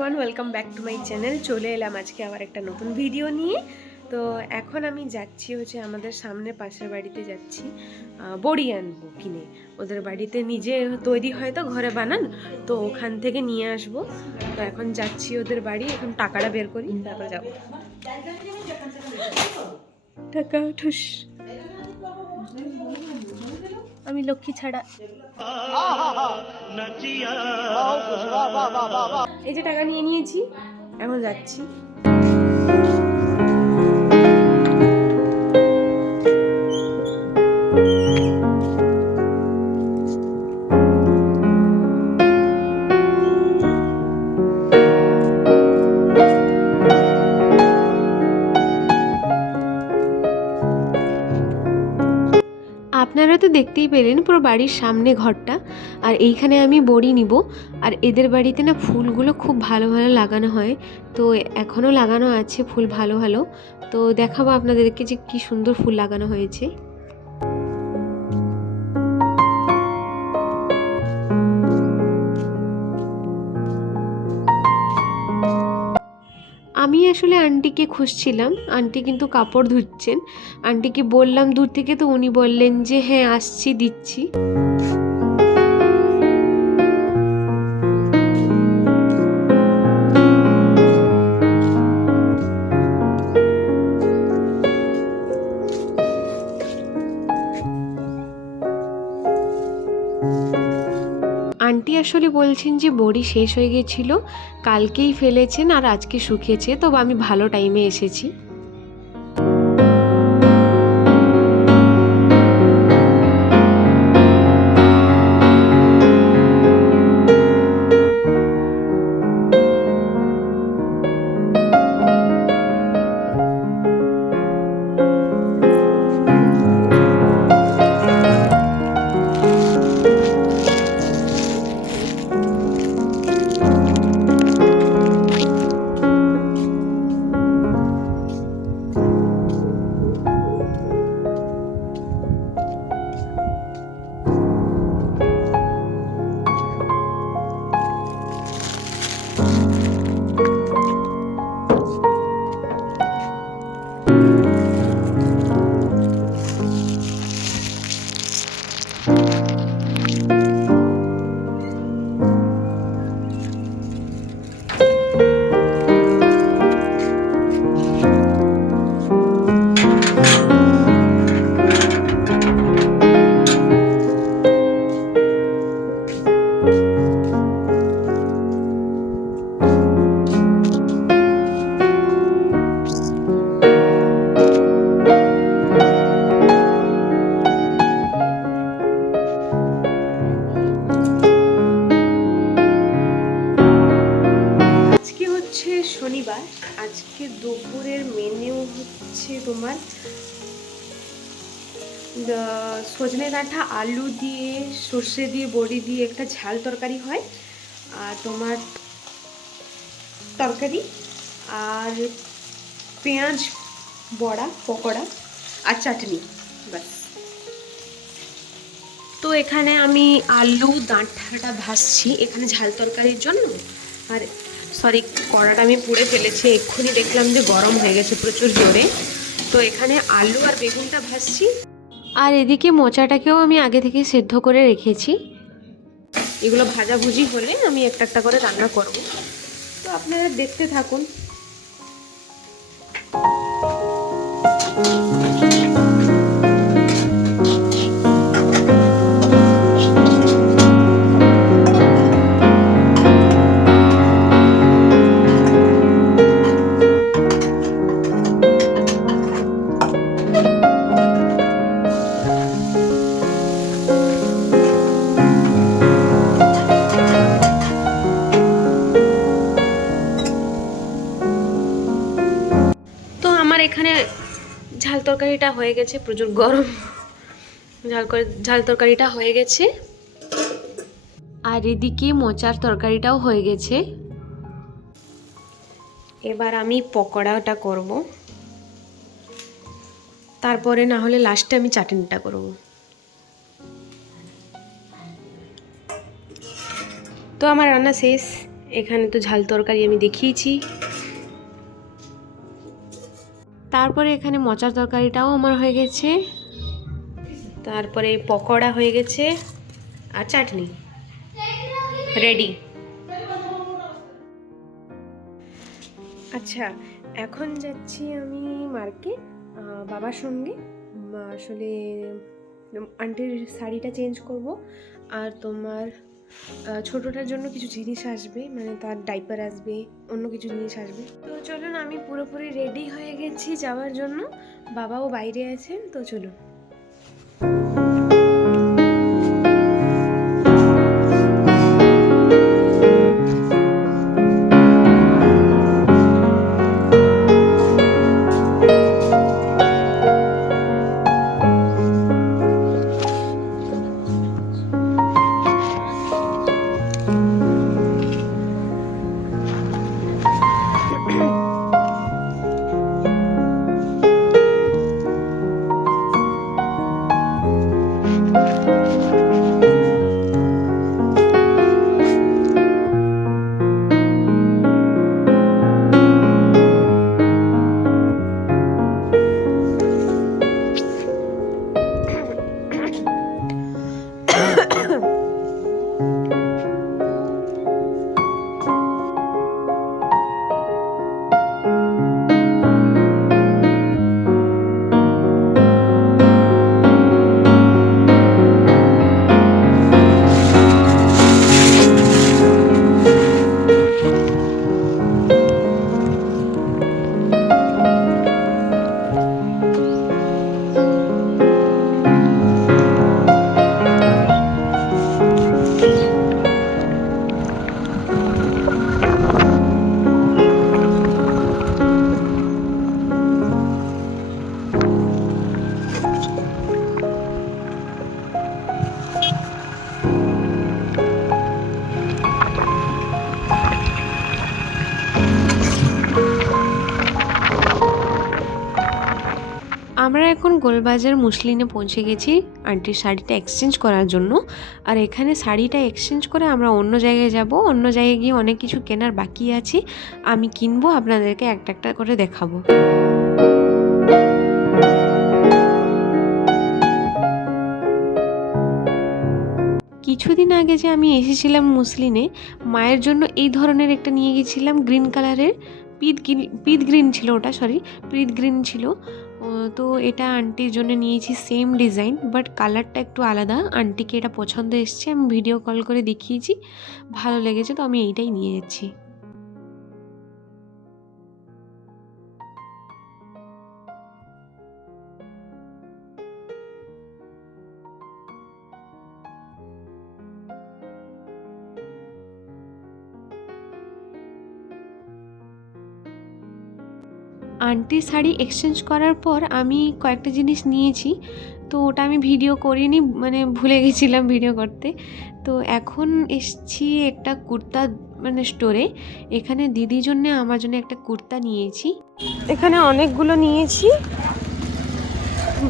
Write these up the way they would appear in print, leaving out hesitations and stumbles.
Everyone, welcome back to my channel. চলে এলাম আজকে আবার একটা নতুন ভিডিও নিয়ে। তো এখন আমি যাচ্ছি আমাদের সামনে পাশের বাড়িতে যাচ্ছি বড়ি আনবো কিনে। ওদের বাড়িতে নিজে তৈরি হয় তো, ঘরে বানান, তো ওখান থেকে নিয়ে আসবো। তো এখন যাচ্ছি ওদের বাড়ি, এখন টাকাটা বের করি তারপর যাবো। টাকা ঠুস, আমি লক্ষ্মী ছাড়া। এই যে টাকা নিয়ে নিয়েছি, এখন যাচ্ছি। আপনারা তো দেখতেই পেলেন পুরো বাড়ির সামনে ঘরটা, আর এইখানে আমি বড়ি নিব। আর এদের বাড়িতে না ফুলগুলো খুব ভালো ভালো লাগানো হয়, তো এখনও লাগানো আছে ফুল ভালো ভালো। তো দেখাবো আপনাদেরকে যে কি সুন্দর ফুল লাগানো হয়েছে। আমি আসলে আন্টিকে খুঁজছিলাম, আন্টি কিন্তু কাপড় ধুচ্ছেন। আন্টিকে বললাম দূর থেকে, তো উনি বললেন যে হ্যাঁ আসছি, দিচ্ছি। আন্টি আসলে বলছেন যে বড়ি শেষ হয়ে গেছিলো, কালকেই ফেলেছেন আর আজকে শুকিয়েছে, তবে আমি ভালো টাইমে এসেছি। শনিবার, আজকে দুপুরের মেনু হচ্ছে তোমার সজনে ডাঁটা আলু দিয়ে সর্ষে দিয়ে বড়ি দিয়ে একটা ঝাল তরকারি হয়, আর তোমার তরকারি আর পেঁয়াজ বড়া পকোড়া আর চাটনি, ব্যাস। তো এখানে আমি আলু ডাঁটাটা ভাজছি এখানে ঝাল তরকারির জন্য। আর সরি, কড়াটা আমি পুড়ে ফেলেছি, এক্ষুনি দেখলাম যে গরম হয়ে গেছে প্রচুর জোরে। তো এখানে আলু আর বেগুনটা ভাজছি, আর এদিকে মোচাটাকেও আমি আগে থেকে সেদ্ধ করে রেখেছি। এগুলো ভাজাভুজি হলে আমি একটা একটা করে রান্না করব, তো আপনারা দেখতে থাকুন। এখানে ঝাল তরকারিটা হয়ে গেছে, প্রচুর গরম। ঝাল তরকারিটা হয়ে গেছে, আর এদিকে মোচার তরকারিটাও হয়ে গেছে। এবার আমি পকোড়াটা করব, তারপরে না হলে লাস্টে আমি চাটনিটা করব। তো আমার রান্না শেষ, এখানে তো ঝাল তরকারি আমি দেখিয়েছি। তারপরে এখানে মোচার তরকারিটাও আমার হয়ে গেছে, তারপরে পকোড়া হয়ে গেছে আর চাটনি রেডি। আচ্ছা, এখন যাচ্ছি আমি মার্কেট বাবার সঙ্গে। আসলে আন্টির শাড়িটা চেঞ্জ করব, আর তোমার ছোটোটার জন্য কিছু জিনিস আসবে, মানে তার ডাইপার আসবে, অন্য কিছু জিনিস আসবে। তো চলুন, আমি পুরোপুরি রেডি হয়ে গেছি যাওয়ার জন্য। বাবাও বাইরে আছেন, তো চলুন। আমরা এখন গোলবাজার মুসলিনে পৌঁছে গেছি আন্টির শাড়িটা এক্সচেঞ্জ করার জন্য। আর এখানে শাড়িটা এক্সচেঞ্জ করে আমরা অন্য জায়গায় যাব। অন্য জায়গায় গিয়ে অনেক কিছু কেনার বাকি আছে, আমি কিনবো, আপনাদেরকে একটা একটা করে দেখাবো। কিছুদিন আগে যে আমি এসেছিলাম মুসলিনে, মায়ের জন্য এই ধরনের একটা নিয়ে গেছিলাম, গ্রিন কালারের, পিত গ্রিন ছিল ওটা, সরি পিত গ্রিন ছিল। তো এটা আন্টির জন্য নিয়েছি, সেম ডিজাইন বাট কালারটা একটু আলাদা। আন্টিকে এটা পছন্দ এসছে, আমি ভিডিও কল করে দেখিয়েছি, ভালো লেগেছে, তো আমি এইটাই নিয়ে যাচ্ছি। আন্টির শাড়ি এক্সচেঞ্জ করার পর আমি কয়েকটা জিনিস নিয়েছি, তো ওটা আমি ভিডিও করিনি, মানে ভুলে গেছিলাম ভিডিও করতে। তো এখন এসছি একটা কুর্তা মানে স্টোরে। এখানে দিদির জন্য আমার জন্য একটা কুর্তা নিয়েছি। এখানে অনেকগুলো নিয়েছি,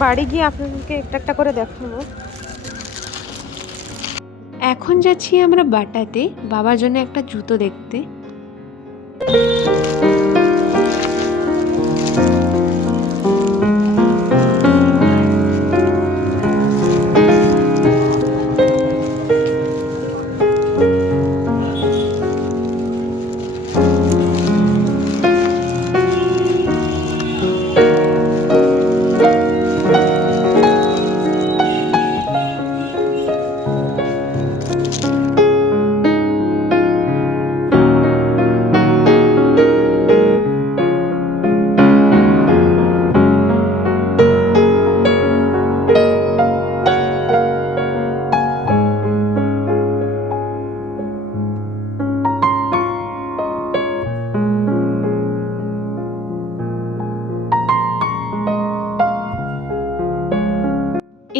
বাড়ি গিয়ে আপনাদেরকে একটা একটা করে দেখাবো। এখন যাচ্ছি আমরা বাটাতে বাবার জন্য একটা জুতো দেখতে।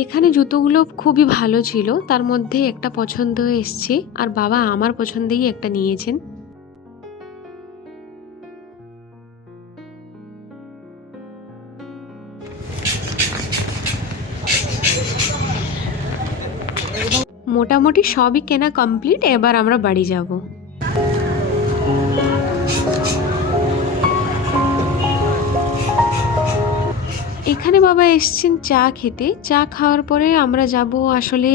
এখানে জুতোগুলো খুবই ভালো ছিল, তার মধ্যে একটা পছন্দ এসছে, আর বাবা আমার পছন্দেই একটা নিয়েছেন। মোটামুটি সবই কেনা কমপ্লিট, এবার আমরা বাড়ি যাব। এখানে বাবা এসছেন চা খেতে। চা খাওয়ার পরে আমরা যাব আসলে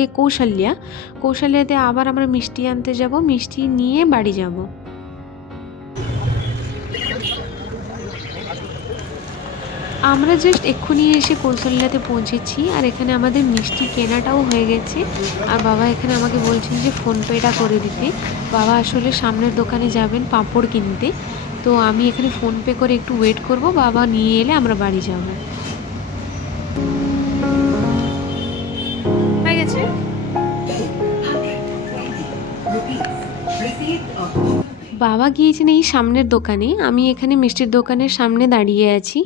কৌশালিয়াতে আবার আমরা মিষ্টি আনতে যাব, মিষ্টি নিয়ে বাড়ি যাব। আমরা জাস্ট এক্ষুনি এসে কৌশল্যাতে পৌঁছেছি, আর এখানে আমাদের মিষ্টি কেনাটাও হয়ে গেছে। আর বাবা এখানে আমাকে বলছেন যে ফোনপেটা করে দিতে। বাবা আসলে সামনের দোকানে যাবেন পাঁপড় কিনতে, তো আমি এখানে ফোনপে করে একটু ওয়েট করব, বাবা নিয়ে এলে আমরা বাড়ি যাব। হয়ে গেছে। বাবা গিয়েছেন এই সামনের দোকানে, আমি এখানে মিষ্টির দোকানের সামনে দাঁড়িয়ে আছি।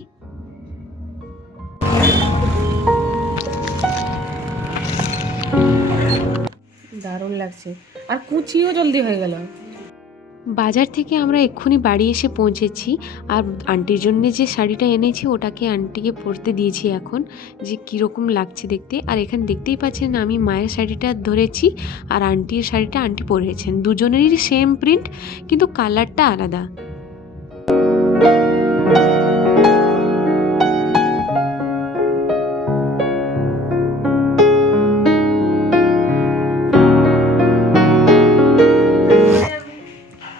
দারুণ লাগছে, আর কুচিও জলদি হয়ে গেল। বাজার থেকে আমরা এক্ষুনি বাড়ি এসে পৌঁছেছি, আর আন্টির জন্য যে শাড়িটা এনেছি ওটাকে আন্টিকে পরতে দিয়েছি এখন, যে কীরকম লাগছে দেখতে। আর এখানে দেখতেই পাচ্ছেন আমি মায়ের শাড়িটা ধরেছি, আর আন্টির শাড়িটা আন্টি পরেছেন। দুজনেরই সেম প্রিন্ট, কিন্তু কালারটা আলাদা।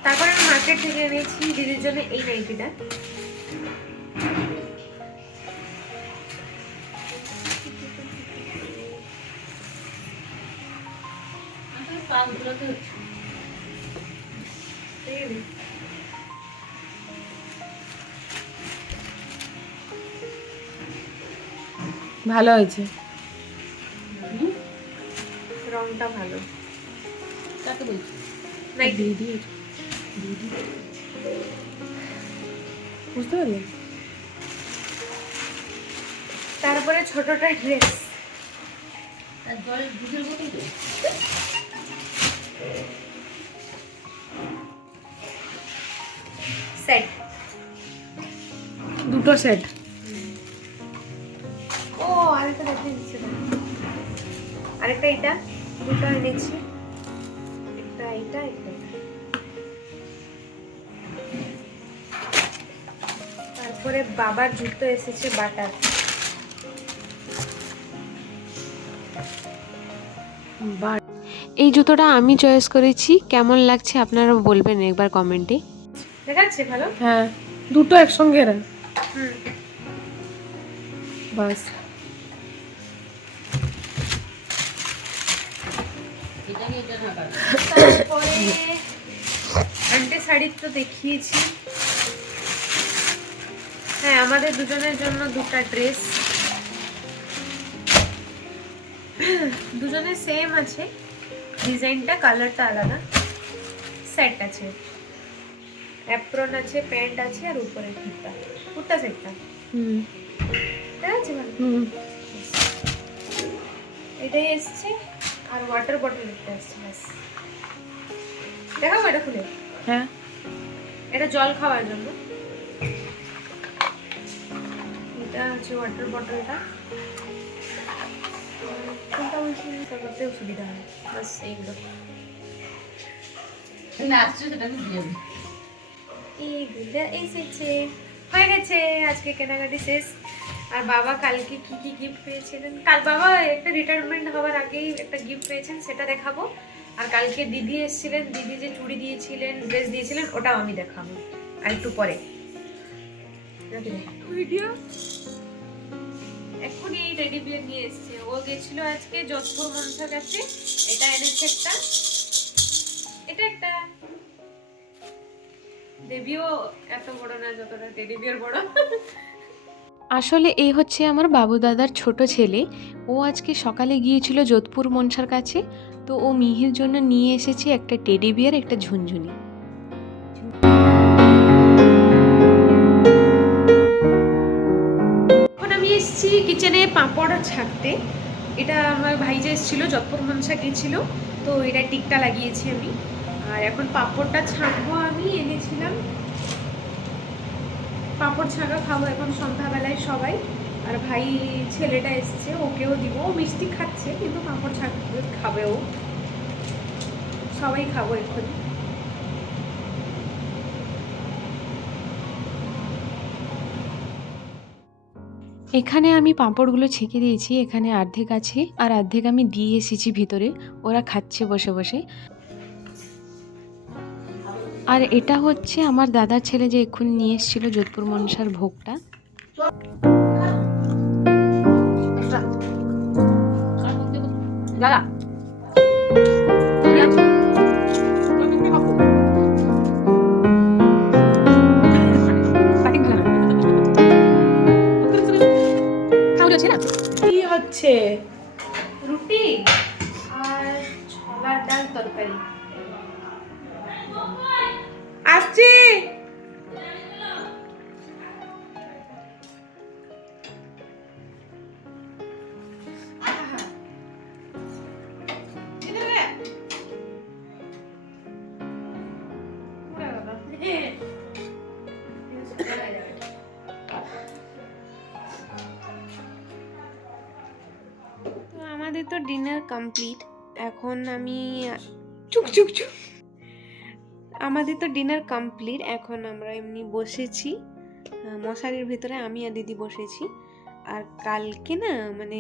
তারপরে আমি মার্কেট থেকে এনেছি দিদির জন্য এই নাইটিটা। ভালো হয়েছে, রংটা ভালো। কাকে বলছি? বুঝতে পারলে? তারপরে ছোটটা ড্রেস, সেট, দুটো সেট। ও আরেকটা দেখতে দিচ্ছে না, আরেকটা এটা, দুটো এনেছি, একটা এটা একটা এটা। তারপরে বাবার জুতো এসেছে বাটার। এই জুতোটা আমি চয়েস করেছি, কেমন লাগছে আপনারা বলবেন একবার কমেন্টে। দেখাচ্ছে ভালো? হ্যাঁ, দুটো একসঙ্গে রাখ। বাস। তারপরে আন্টি শাড়ি তো দেখিয়েছি। হ্যাঁ, আমাদের দুজনের জন্য দুটো ড্রেস, দুজনের সেম আছে, ডিজাইনটা কালারটা আলাদা। সেট আছে, অ্যাপ্রন আছে, প্যান্ট আছে, আর উপরে কুর্তা, কুর্তা সেটটা। ঠিক আছে ভালো। এটাই এসছে, আর ওয়াটার বটল একটা এসছে। ব্যাস, দেখাবো এটা খুলে? হ্যাঁ, এটা জল খাওয়ার জন্য। এটা হচ্ছে ওয়াটার বটলটা, কোনটা বলছি করতেও সুবিধা হয়। বাস এইগুলো এইগুলো এসেছে, হয়ে গেছে আজকে কেনাকাটি শেষ। আর বাবা কালকে কি কি গিফট পেয়েছিলেন, কাল বাবা একটা রিটায়ারমেন্ট হওয়ার আগেই একটা গিফট পেয়েছেন, সেটা দেখাবো। আর কালকে দিদি এসেছিলেন, দিদি যে চুড়ি দিয়েছিলেন, ড্রেস দিয়েছিলেন, ওটাও আমি দেখাবো আর একটু পরে। ভিডিও এক্ষুনি এই টেডি বিয়ার নিয়ে এসছে, ও গেছিল আজকে যোধপুর মনসা কাছে, এটা এনেছে একটা, এটা একটা। দেবীও এত বড় না যতটা টেডি বিয়ার বড়। আসলে এই হচ্ছে আমার বাবু দাদার ছোট ছেলে, ও আজকে সকালে গিয়েছিল যোধপুর মনসার কাছে, তো ও মিহির জন্য নিয়ে এসেছে একটা টেডি বিয়ার, একটা ঝুনঝুনি। এখন আমি এসেছি কিচেনে পাঁপড় ছাকতে। এটা আমার ভাইজা এসেছিল, যোধপুর মনসা গিয়েছিল, তো এটা টিকটা লাগিয়েছি আমি। আর এখন পাঁপড়টা ছাঁকবো, আমি এনেছিলাম পাঁপড় ছাঁকা খাবো এখন সন্ধ্যাবেলায় সবাই। আর ভাই ছেলেটা এসছে, ওকেও দিব, ও মিষ্টি খাচ্ছে কিন্তু পাঁপড় ছাঁকা খাবে, ও সবাই খাবো এক্ষুনি। এখানে আমি পাঁপড়গুলো ছেঁকে দিয়েছি, এখানে অর্ধেক আছে আর অর্ধেক আমি দিয়ে এসেছি ভিতরে, ওরা খাচ্ছে বসে বসে। আর এটা হচ্ছে আমার দাদার ছেলে যে এক্ষুনি নিয়ে এসেছিল যোধপুর মনসার ভোগটা। দাদা কি হচ্ছে? রুটি আর ছোলার ডাল তরকারি। আসছি। তো আমাদের তো ডিনার কমপ্লিট। এখন আমি চুক চুক চুক আমাদের তো ডিনার কমপ্লিট, এখন আমরা এমনি বসেছি মশারির ভিতরে, আমি আর দিদি বসেছি। আর কালকে না মানে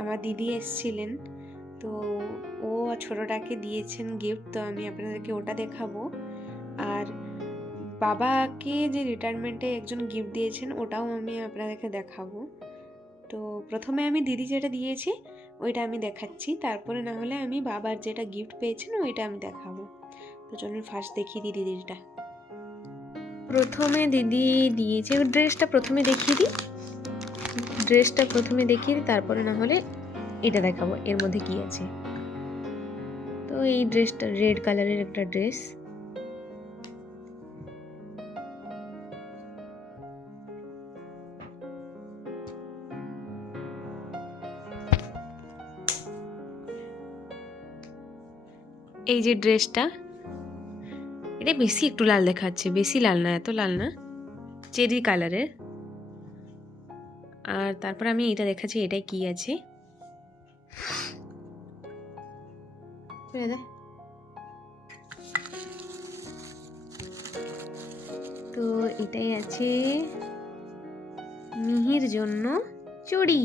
আমার দিদি এসেছিলেন, তো ও ছোটোটাকে দিয়েছেন গিফট, তো আমি আপনাদেরকে ওটা দেখাবো। আর বাবাকে যে রিটায়ারমেন্টে একজন গিফট দিয়েছেন ওটাও আমি আপনাদেরকে দেখাবো। তো প্রথমে আমি দিদি যেটা দিয়েছে ওইটা আমি দেখাচ্ছি, তারপরে না হলে আমি বাবার যেটা গিফট পেয়েছেন ওইটা আমি দেখাবো। তো চলুন ফার্স্ট দেখিয়ে দিই দিদিটা। প্রথমে দিদি দিয়েছে ড্রেসটা, প্রথমে দেখিয়ে দিই ড্রেসটা প্রথমে দেখিয়ে দিই, তারপরে না হলে এটা দেখাবো এর মধ্যে কি আছে। তো এই ড্রেসটা রেড কালারের একটা ড্রেস। এই যে ড্রেসটা, এটা বেশি একটু লাল দেখাচ্ছে, বেশি লাল না, এত লাল না, চেরি কালারের। আর তারপর আমি এটা দেখাচ্ছি এটাই কি আছে। তো এটাই আছে মিহির জন্য চুড়ি,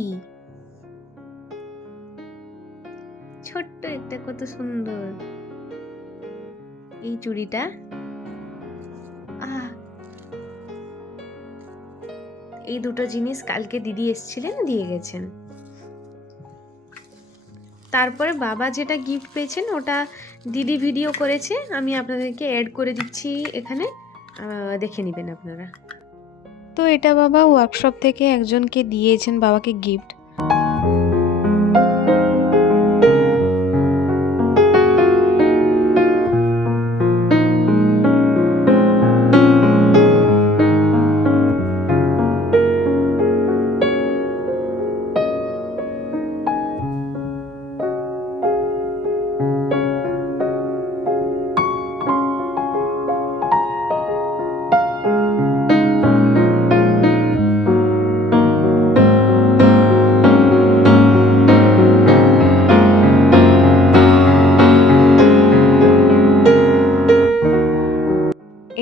ছোট্ট একটা, কত সুন্দর এই চুড়িটা। এই দুটো জিনিস কালকে দিদি এসেছিলেন দিয়ে গেছেন। তারপরে বাবা যেটা গিফট পেয়েছেন ওটা দিদি ভিডিও করেছে, আমি আপনাদেরকে অ্যাড করে দিচ্ছি এখানে, দেখে নেবেন আপনারা। তো এটা বাবা ওয়ার্কশপ থেকে একজনকে দিয়েছেন বাবাকে গিফট।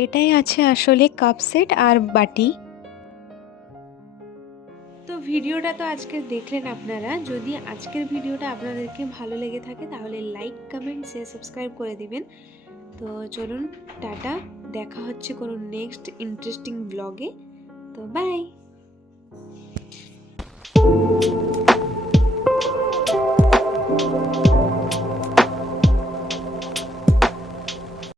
এটাই আছে আসলে কাপ সেট আর বাটি। তো ভিডিওটা তো আজকে দেখলেন আপনারা, যদি আজকের ভিডিওটা আপনাদেরকে ভালো লেগে থাকে তাহলে লাইক কমেন্ট শেয়ার সাবস্ক্রাইব করে দিবেন। তো চলুন টাটা, দেখা হচ্ছে কোনো নেক্সট ইন্টারেস্টিং ব্লগে। তো বাই।